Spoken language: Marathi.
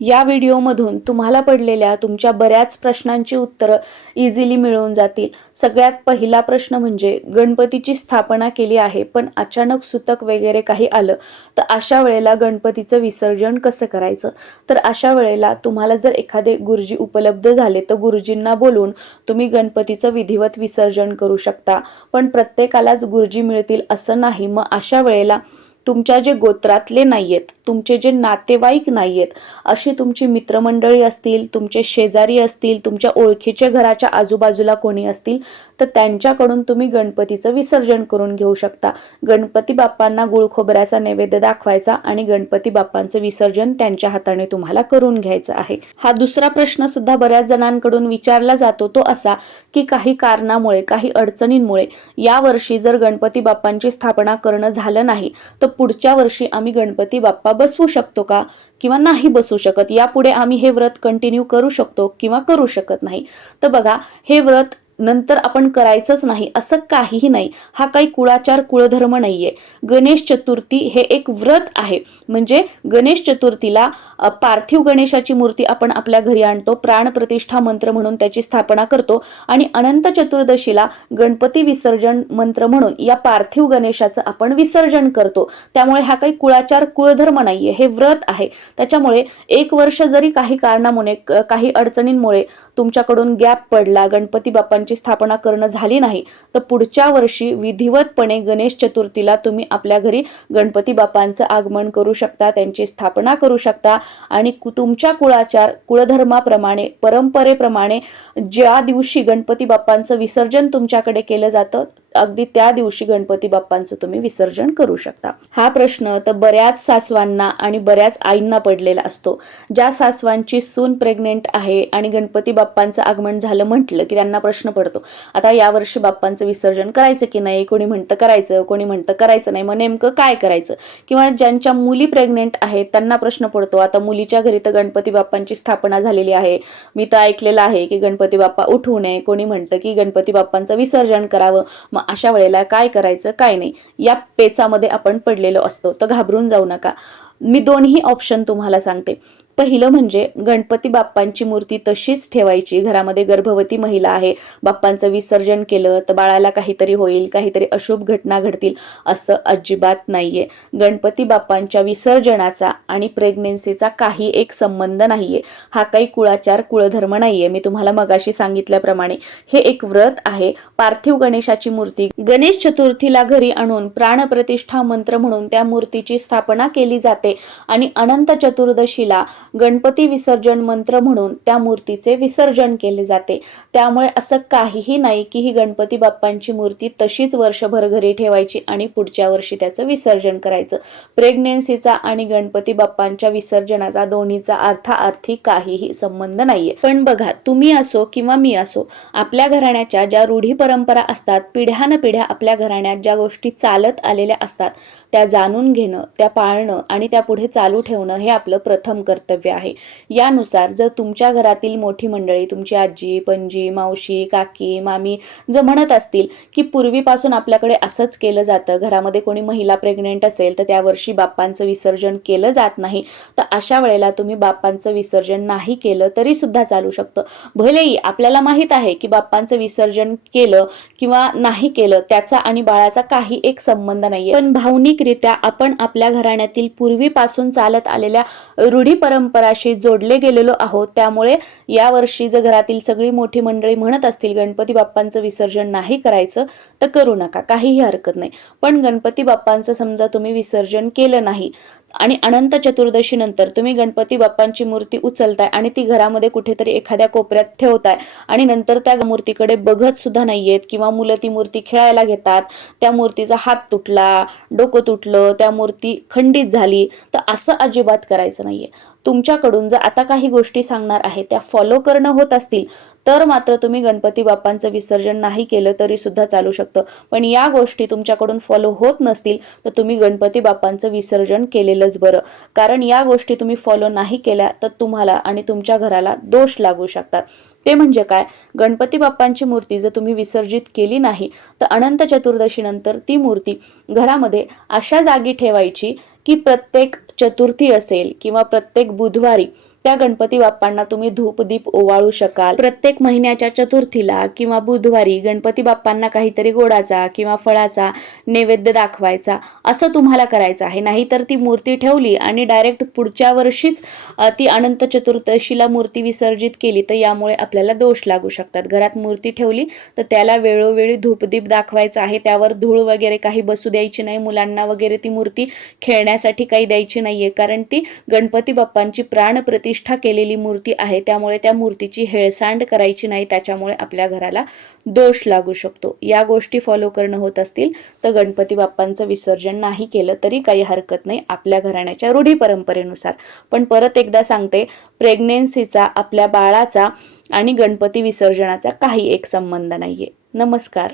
या व्हिडिओमधून तुम्हाला पडलेल्या तुमच्या बऱ्याच प्रश्नांची उत्तरं इझिली मिळून जातील. सगळ्यात पहिला प्रश्न म्हणजे गणपतीची स्थापना केली आहे पण अचानक सुतक वगैरे काही आलं तर अशा वेळेला गणपतीचं विसर्जन कसं करायचं? तर अशा वेळेला तुम्हाला जर एखादे गुरुजी उपलब्ध झाले तर गुरुजींना बोलून तुम्ही गणपतीचं विधिवत विसर्जन करू शकता. पण प्रत्येकालाच गुरुजी मिळतील असं नाही. मग अशा वेळेला तुमच्या जे गोत्रातले नाही आहेत तुमचे जे नातेवाईक नाही आहेत अशी तुमची मित्रमंडळी असतील तुमचे शेजारी असतील तुमच्या ओळखीच्या घराच्या आजूबाजूला कोणी असतील तर त्यांच्याकडून तुम्ही गणपतीचं विसर्जन करून घेऊ शकता. गणपती बाप्पांना गुळ खोबऱ्याचा नैवेद्य दाखवायचा आणि गणपती बाप्पांचं विसर्जन त्यांच्या हाताने तुम्हाला करून घ्यायचं आहे. हा दुसरा प्रश्न सुद्धा बऱ्याच जणांकडून विचारला जातो तो असा की काही कारणामुळे काही अडचणींमुळे यावर्षी जर गणपती बाप्पांची स्थापना करणं झालं नाही तर पुढच्या वर्षी आम्ही गणपती बाप्पा बसवू शकतो का? किंवा नाही बसवू शकत? यापुढे आम्ही हे व्रत कंटिन्यू करू शकतो किंवा करू शकत नाही? तर बघा हे व्रत नंतर आपण करायचंच नाही असं काहीही नाही. हा काही कुळाचार कुळधर्म नाहीये. गणेश चतुर्थी हे एक व्रत आहे. म्हणजे गणेश चतुर्थीला पार्थिव गणेशाची मूर्ती आपण आपल्या घरी आणतो प्राणप्रतिष्ठा मंत्र म्हणून त्याची स्थापना करतो आणि अनंत चतुर्दशीला गणपती विसर्जन मंत्र म्हणून या पार्थिव गणेशाचं आपण विसर्जन करतो. त्यामुळे हा काही कुळाचार कुळधर्म नाहीये. हे व्रत आहे. त्याच्यामुळे एक वर्ष जरी काही कारणामुळे काही अडचणींमुळे तुमच्याकडून गॅप पडला गणपती मंडपांची स्थापना करणं झाली नाही तर पुढच्या वर्षी विधिवतपणे गणेश चतुर्थीला तुम्ही आपल्या घरी गणपती बाप्पांचं आगमन करू शकता त्यांची स्थापना करू शकता. आणि कु- तुमच्या कुळाचार कुळधर्माप्रमाणे परंपरेप्रमाणे ज्या दिवशी गणपती बाप्पांचं विसर्जन तुमच्याकडे केलं जातं अगदी त्या दिवशी गणपती बाप्पांचं तुम्ही विसर्जन करू शकता. हा प्रश्न तर बऱ्याच सासवांना आणि बऱ्याच आईंना पडलेला असतो. ज्या सासवांची सून प्रेग्नेंट आहे आणि गणपती बाप्पांचं आगमन झालं म्हटलं की त्यांना प्रश्न पडतो आता यावर्षी बाप्पांचं विसर्जन करायचं की नाही? कोणी म्हणतं करायचं कोणी म्हणतं करायचं नाही? मग नेमकं काय करायचं? किंवा ज्यांच्या मुली प्रेग्नेंट आहेत त्यांना प्रश्न पडतो आता मुलीच्या घरी तर गणपती बाप्पांची स्थापना झालेली आहे. मी तर ऐकलेलं आहे की गणपती बाप्पा उठू नये. कोणी म्हणतं की गणपती बाप्पांचं विसर्जन करावं. मग अशा वेळेला काय करायचं काय नाही. या पेचामध्ये आपण पडलेलो असतो. तर घाबरून जाऊ नका. मी दोन्ही ऑप्शन तुम्हाला सांगते. पहिलं म्हणजे गणपती बाप्पांची मूर्ती तशीच ठेवायची. घरामध्ये गर्भवती महिला आहे. बाप्पांचं विसर्जन केलं तर बाळाला काहीतरी होईल काहीतरी अशुभ घटना घडतील असं अजिबात नाहीये. गणपती बाप्पांच्या विसर्जनाचा आणि प्रेग्नेन्सीचा काही एक संबंध नाहीये. हा काही कुळाचार कुळधर्म नाहीये. मी तुम्हाला मगाशी सांगितल्याप्रमाणे हे एक व्रत आहे. पार्थिव गणेशाची मूर्ती गणेश चतुर्थीला घरी आणून प्राणप्रतिष्ठा मंत्र म्हणून त्या मूर्तीची स्थापना केली जाते आणि अनंत चतुर्दशीला गणपती विसर्जन मंत्र म्हणून त्या मूर्तीचे विसर्जन केले जाते. त्यामुळे असं काहीही नाही की ही गणपती बाप्पांची मूर्ती तशीच वर्षभर घरी ठेवायची आणि पुढच्या वर्षी त्याचं विसर्जन करायचं. प्रेग्नेन्सीचा आणि गणपती बाप्पांच्या विसर्जनाचा दोन्हीचा अर्थाअर्थी काहीही संबंध नाहीये. पण बघा तुम्ही असो किंवा मी असो आपल्या घराण्याच्या ज्या रूढी परंपरा असतात पिढ्यान पिढ्या आपल्या घराण्यात ज्या गोष्टी चालत आलेल्या असतात त्या जाणून घेणं त्या पाळणं आणि त्या पुढे चालू ठेवणं हे आपलं प्रथम कर्तव्य. आहे. यानुसार जर तुमच्या घरातील मोठी मंडळी तुमची आजी पणजी मावशी काकी मामी जर म्हणत असतील की पूर्वीपासून आपल्याकडे असंच केलं जातं घरामध्ये कोणी महिला प्रेग्नेंट असेल तर त्या वर्षी बाप्पांचं विसर्जन केलं जात नाही तर अशा वेळेला तुम्ही बाप्पांचं विसर्जन नाही केलं तरी सुद्धा चालू शकतं. भलेही आपल्याला माहीत आहे की बाप्पांचं विसर्जन केलं किंवा नाही केलं त्याचा आणि बाळाचा काही एक संबंध नाहीये. पण भावनिकरित्या आपण आपल्या घराण्यातील पूर्वीपासून चालत आलेल्या रूढी परंपराशी जोडले गेलेलो आहोत. त्यामुळे यावर्षी जर घरातील सगळी मोठी मंडळी म्हणत असतील गणपती बाप्पांचं विसर्जन नाही करायचं तर करू नका. काहीही हरकत नाही. पण गणपती बाप्पांचं समजा तुम्ही विसर्जन केलं नाही आणि अनंत चतुर्दशीनंतर तुम्ही गणपती बाप्पांची मूर्ती उचलताय आणि ती घरामध्ये कुठेतरी एखाद्या कोपऱ्यात ठेवताय आणि नंतर त्या मूर्तीकडे बघत सुद्धा नाहीयेत किंवा मुलं ती मूर्ती खेळायला घेतात त्या मूर्तीचा हात तुटला डोकं तुटलं त्या मूर्ती खंडित झाली तर असं अजिबात करायचं नाहीये. तुमच्याकडून जर आता काही गोष्टी सांगणार आहे त्या फॉलो करणं होत असतील तर मात्र तुम्ही गणपती बाप्पांचं विसर्जन नाही केलं तरी सुद्धा चालू शकतं. पण या गोष्टी तुमच्याकडून फॉलो होत नसतील तर तुम्ही गणपती बाप्पांचं विसर्जन केलेलंच बरं. कारण या गोष्टी तुम्ही फॉलो नाही केल्या तर तुम्हाला आणि तुमच्या घराला दोष लागू शकतात. ते म्हणजे काय? गणपती बाप्पांची मूर्ती जर तुम्ही विसर्जित केली नाही तर अनंत चतुर्दशीनंतर ती मूर्ती घरामध्ये अशा जागी ठेवायची की प्रत्येक चतुर्थी असेल किंवा प्रत्येक बुधवारी त्या गणपती बाप्पांना तुम्ही धूप दीप ओवाळू शकाल. प्रत्येक महिन्याच्या चतुर्थीला किंवा बुधवारी गणपती बाप्पांना काहीतरी गोडाचा किंवा फळाचा नैवेद्य दाखवायचा असं तुम्हाला करायचं आहे. नाहीतर ती मूर्ती ठेवली आणि डायरेक्ट पुढच्या वर्षीच ती अनंत चतुर्दशीला मूर्ती विसर्जित केली तर यामुळे आपल्याला दोष लागू शकतात. घरात मूर्ती ठेवली तर त्याला वेळोवेळी धूपदीप दाखवायचा आहे. त्यावर धूळ वगैरे काही बसू द्यायची नाही मुलांना वगैरे ती मूर्ती खेळण्यासाठी काही द्यायची नाहीये कारण ती गणपती बाप्पांची प्रतिष्ठा केलेली मूर्ती आहे त्यामुळे त्या मूर्तीची हेळसांड करायची नाही त्याच्यामुळे आपल्या घराला दोष लागू शकतो. या गोष्टी फॉलो करणं होत असतील तर गणपती बाप्पांचं विसर्जन नाही केलं तरी काही हरकत नाही आपल्या घराण्याच्या रूढी परंपरेनुसार. पण परत एकदा सांगते प्रेग्नेन्सीचा आपल्या बाळाचा आणि गणपती विसर्जनाचा काही एक संबंध नाही आहे नमस्कार.